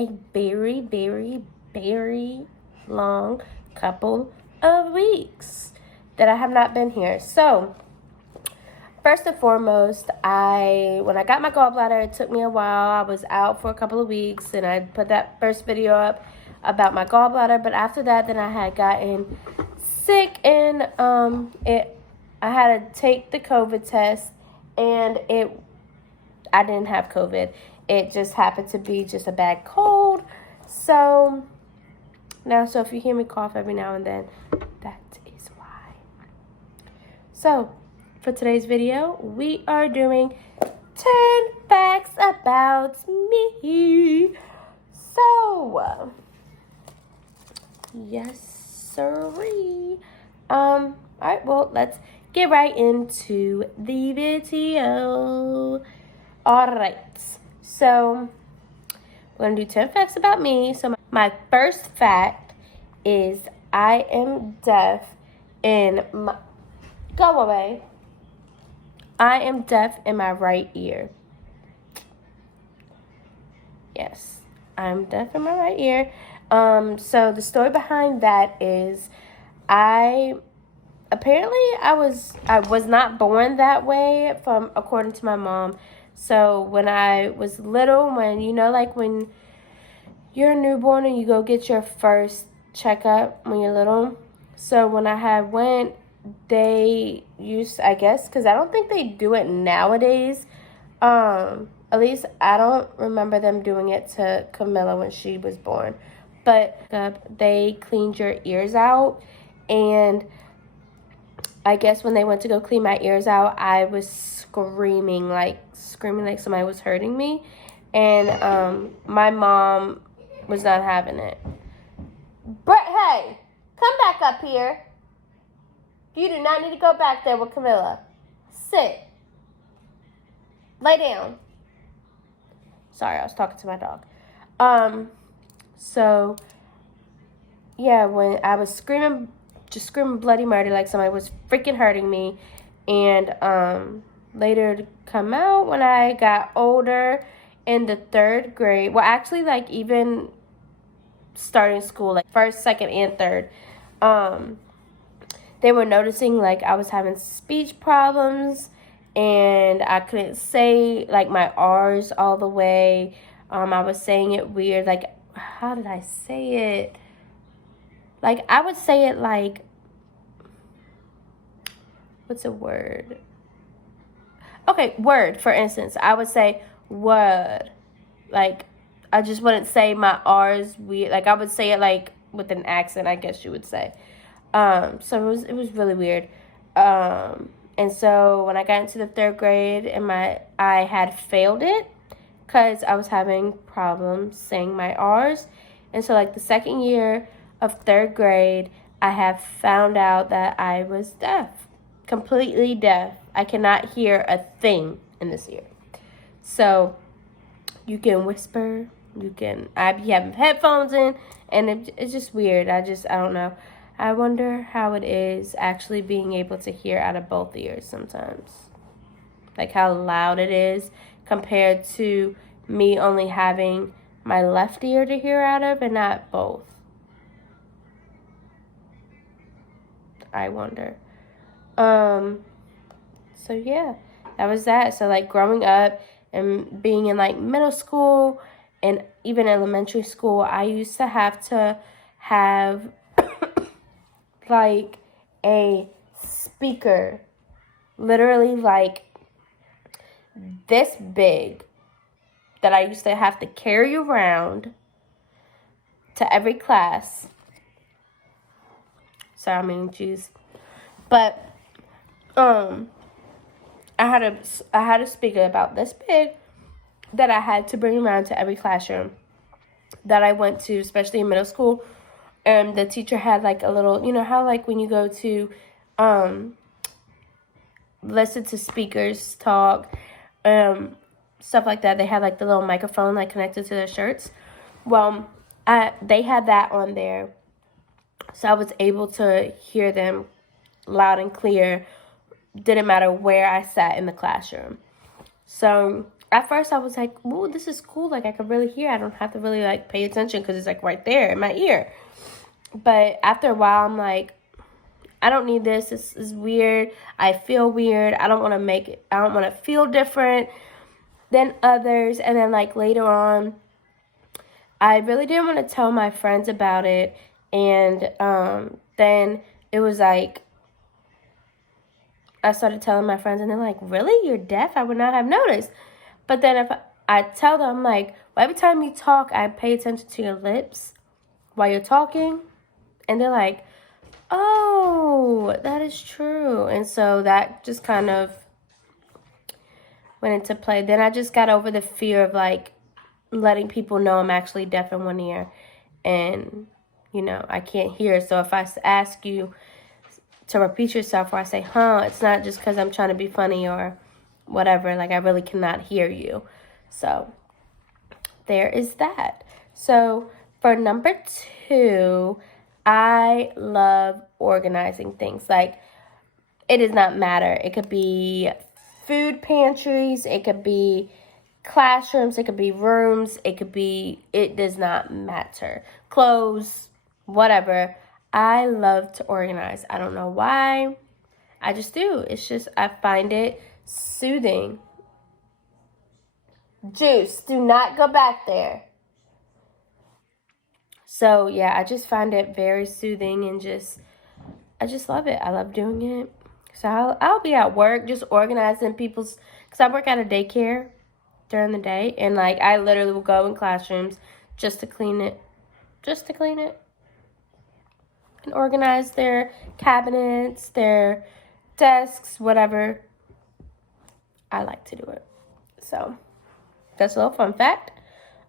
a very, very, very long couple of weeks that I have not been here. So, first and foremost, when I got my gallbladder, it took me a while. I was out for a couple of weeks, and I put that first video up about my gallbladder. But after that, then I had gotten sick, and I had to take the COVID test, and I didn't have COVID. It just happened to be just a bad cold. So if you hear me cough every now and then, that is why. So, for today's video, we are doing 10 facts about me. So, yes, sirree. Alright, well, let's get right into the video. Alright, so we're going to do 10 facts about me. So my first fact is I am deaf in my... Go away. I am deaf in my right ear. Yes, I'm deaf in my right ear. So the story behind that is I was not born that way according to my mom. So when I was little, when you're a newborn and you go get your first checkup when you're little. So when I had went, they used, I guess, because I don't think they do it nowadays. At least I don't remember them doing it to Camilla when she was born. But they cleaned your ears out, and I guess when they went to go clean my ears out, I was screaming like somebody was hurting me, and my mom was not having it. Brett, hey, come back up here. You do not need to go back there with Camilla. Sit. Lay down. Sorry, I was talking to my dog. So, yeah, when I was screaming bloody murder like somebody was freaking hurting me, and later to come out when I got older in the 3rd grade, well, actually, like, even starting school, like 1st, 2nd, and 3rd, they were noticing, like, I was having speech problems, and I couldn't say, like, my R's all the way. I was saying it weird. Like, how did I say it? Like, I would say it like, what's a word? Okay, word, for instance. I would say word. Like, I just wouldn't say my R's weird. Like, I would say it, like, with an accent, I guess you would say. So it was really weird. And so when I got into the 3rd grade, I had failed it because I was having problems saying my R's. And so, like, the 2nd year of 3rd grade, I have found out that I was deaf. Completely deaf. I cannot hear a thing in this ear. So you can whisper. I be having headphones in, and it's just weird. I don't know. I wonder how it is actually being able to hear out of both ears sometimes. Like how loud it is compared to me only having my left ear to hear out of and not both. I wonder. So yeah, that was that. So like growing up and being in like middle school and even elementary school, I used to have like a speaker, literally like this big, that I used to have to carry around to every class. So I mean, geez. But I had a speaker about this big that I had to bring around to every classroom that I went to, especially in middle school. And the teacher had like a little, you know how like when you go to listen to speakers talk, stuff like that, they had like the little microphone like connected to their shirts. Well, they had that on there, so I was able to hear them loud and clear. Didn't matter where I sat in the classroom. So at first I was like, ooh, this is cool. Like, I could really hear. I don't have to really, like, pay attention because it's, like, right there in my ear. But after a while, I'm like, I don't need this. This is weird. I feel weird. I don't want to feel different than others. And then, like, later on, I really didn't want to tell my friends about it. And then it was like, I started telling my friends, and they're like, really? You're deaf? I would not have noticed. But then if I tell them, like, well, every time you talk, I pay attention to your lips while you're talking. And they're like, oh, that is true. And so that just kind of went into play. Then I just got over the fear of, like, letting people know I'm actually deaf in one ear. And, you know, I can't hear. So if I ask you to repeat yourself, or I say, it's not just because I'm trying to be funny or whatever. Like, I really cannot hear you. So there is that. So for number 2, I love organizing things. Like, it does not matter. It could be food pantries. It could be classrooms. It could be rooms. It does not matter. Clothes, whatever. I love to organize. I don't know why. I just do. It's just, I find it soothing. Juice, do not go back there. So, yeah, I just find it very soothing and I just love it. I love doing it. So I'll be at work just organizing people's, because I work at a daycare during the day. And, like, I literally will go in classrooms just to clean it. And organize their cabinets, their desks, whatever. I like to do it. So that's a little fun fact.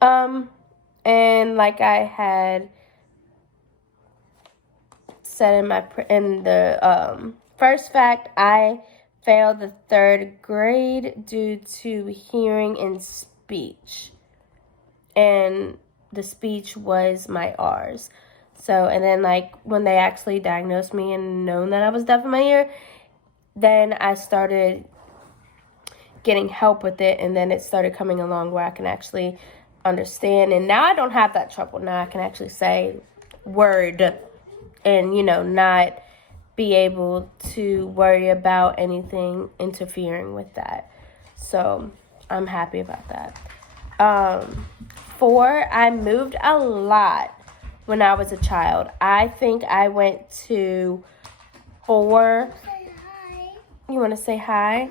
And like I had said in the first fact, I failed the 3rd grade due to hearing and speech. And the speech was my R's. So, and then, like, when they actually diagnosed me and known that I was deaf in my ear, then I started getting help with it, and then it started coming along where I can actually understand. And now I don't have that trouble. Now I can actually say word and, you know, not be able to worry about anything interfering with that. So I'm happy about that. 4, I moved a lot when I was a child. I think I went to 4. Say hi. You want to say hi?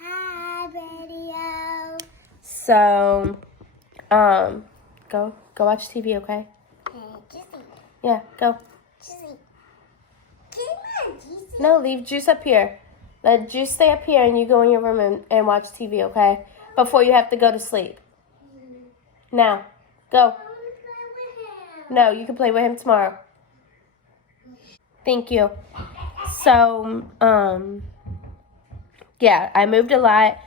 Hi, radio. So, go watch TV, okay? Juicy. Yeah, go. Juicy. Come on, Juicy. No, leave Juice up here. Let Juice stay up here and you go in your room and watch TV, okay? Before you have to go to sleep. Now, go. I want to play with him. No, you can play with him tomorrow. Thank you. So, yeah, I moved a lot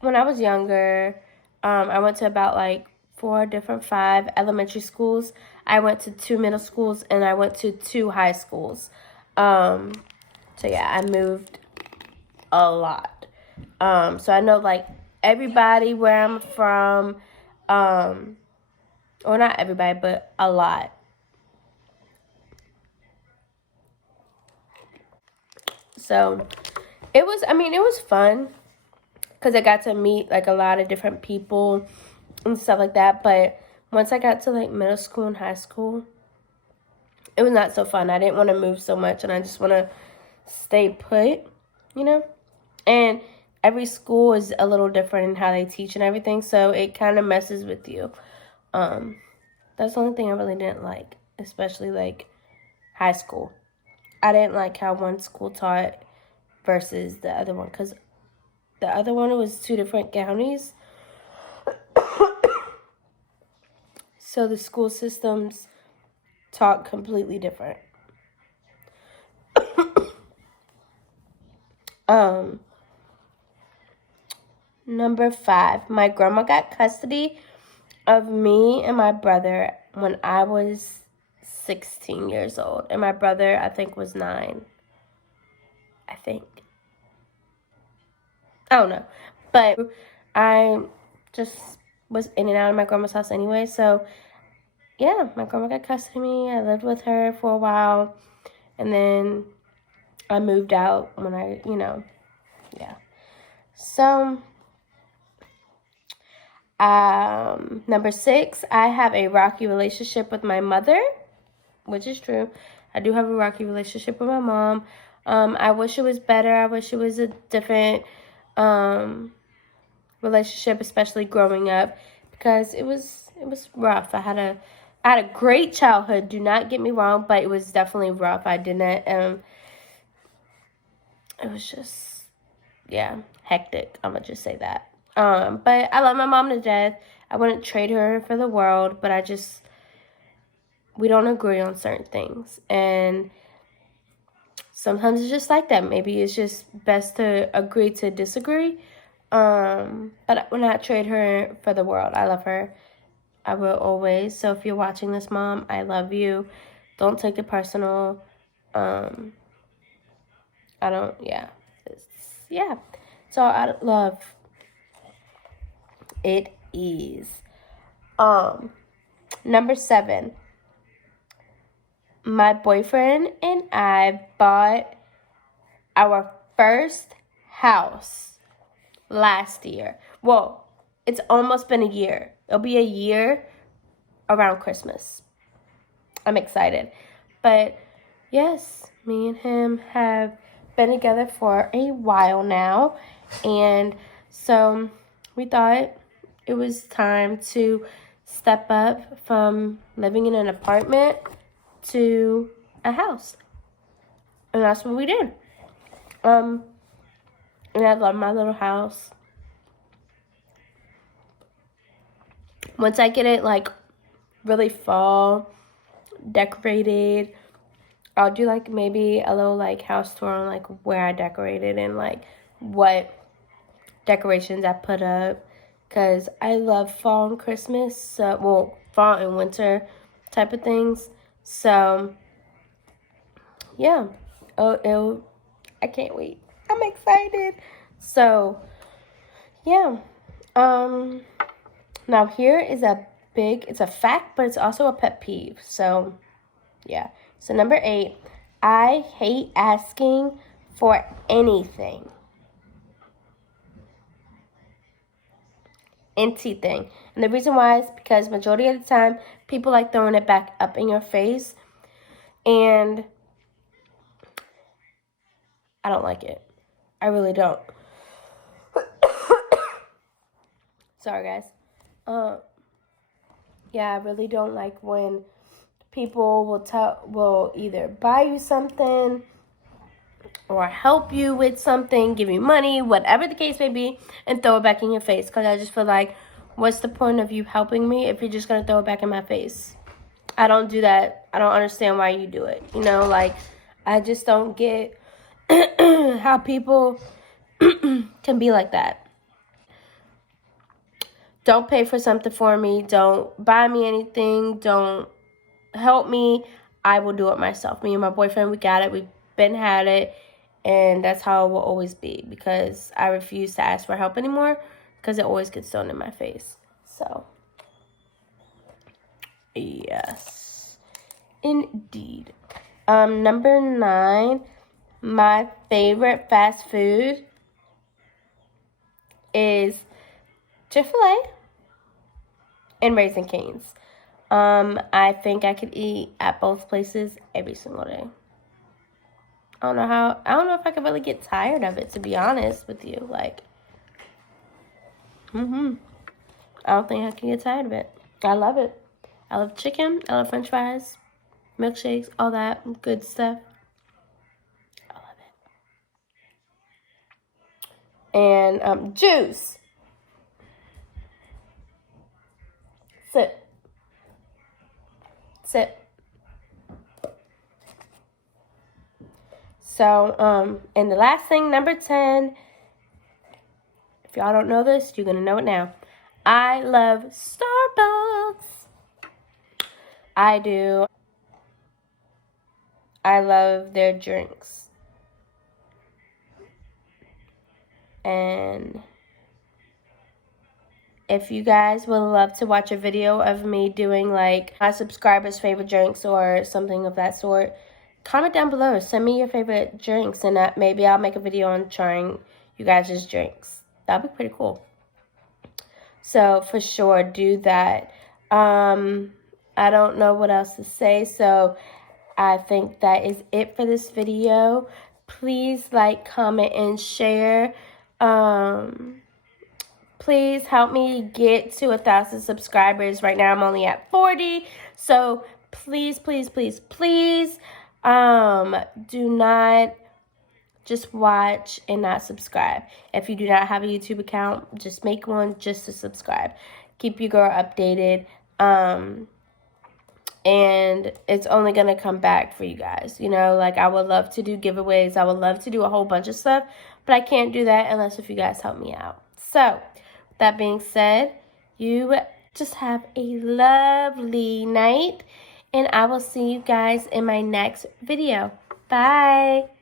when I was younger. I went to about like 5 elementary schools. I went to 2 middle schools, and I went to 2 high schools. So yeah, I moved a lot. So I know like everybody where I'm from, or not everybody, but a lot. So it was fun because I got to meet like a lot of different people and stuff like that. But once I got to like middle school and high school, it was not so fun. I didn't want to move so much, and I just want to stay put, you know? And every school is a little different in how they teach and everything, so it kind of messes with you. That's the only thing I really didn't like, especially like high school. I didn't like how one school taught versus the other one, because the other one was 2 different counties. So the school systems taught completely different. Number 5, my grandma got custody of me and my brother when I was 16 years old. And my brother, I think, was 9. I think. I don't know. But I just was in and out of my grandma's house anyway. So, yeah, my grandma got custody of me. I lived with her for a while. And then I moved out when yeah. So, number 6, I have a rocky relationship with my mother, which is true. I do have a rocky relationship with my mom. I wish it was better. I wish it was a different relationship, especially growing up, because it was rough. I had a great childhood. Do not get me wrong, but it was definitely rough. I didn't. It was just hectic. I'm gonna just say that. But I love my mom to death. I wouldn't trade her for the world, but we don't agree on certain things, and sometimes it's just like that. Maybe it's just best to agree to disagree. But I would not trade her for the world. I love her. I will always. So if you're watching this, Mom, I love you. Don't take it personal. I don't, yeah. So I love it is. Number 7. My boyfriend and I bought our first house last year. Well, it's almost been a year. It'll be a year around Christmas. I'm excited. But yes, me and him have been together for a while now. And so we thought it was time to step up from living in an apartment to a house. And that's what we did. And I love my little house. Once I get it like really fall decorated, I'll do like maybe a little like house tour on like where I decorated and like what decorations I put up, because I love fall and Christmas, fall and winter type of things. So yeah, I can't wait. I'm excited. So yeah, now here is it's a fact, but it's also a pet peeve. So yeah. So number 8, I hate asking for anything. Anything. And the reason why is because majority of the time, people like throwing it back up in your face. And I don't like it. I really don't. Sorry, guys. Yeah, I really don't like when people will either buy you something or help you with something, give you money, whatever the case may be, and throw it back in your face. Because I just feel like, what's the point of you helping me if you're just going to throw it back in my face? I don't do that. I don't understand why you do it. Like, I just don't get how people can be like that. Don't pay for something for me. Don't buy me anything. Don't help me. I will do it myself. Me and my boyfriend, we got it. We've been had it. And that's how it will always be, because I refuse to ask for help anymore because it always gets thrown in my face. So, yes, indeed. Number 9, my favorite fast food is Chick-fil-A and Raising Cane's. I think I could eat at both places every single day. I don't know if I could really get tired of it, to be honest with you. Like, I don't think I can get tired of it. I love it. I love chicken. I love french fries, milkshakes, all that good stuff. I love it. And juice. Sip. Sip. So, and the last thing, number 10, if y'all don't know this, you're going to know it now. I love Starbucks. I do. I love their drinks. And if you guys would love to watch a video of me doing like my subscribers' favorite drinks or something of that sort, comment down below. Send me your favorite drinks, and maybe I'll make a video on trying you guys' drinks. That'd be pretty cool. So for sure, do that. I don't know what else to say, so I think that is it for this video. Please like, comment, and share. Please help me get to 1,000 subscribers. Right now I'm only at 40. So please, please, please, please, do not just watch and not subscribe. If you do not have a YouTube account, just make one just to subscribe. Keep your girl updated. And it's only going to come back for you guys. You know, like I would love to do giveaways. I would love to do a whole bunch of stuff. But I can't do that unless if you guys help me out. So, that being said, you just have a lovely night. And I will see you guys in my next video. Bye.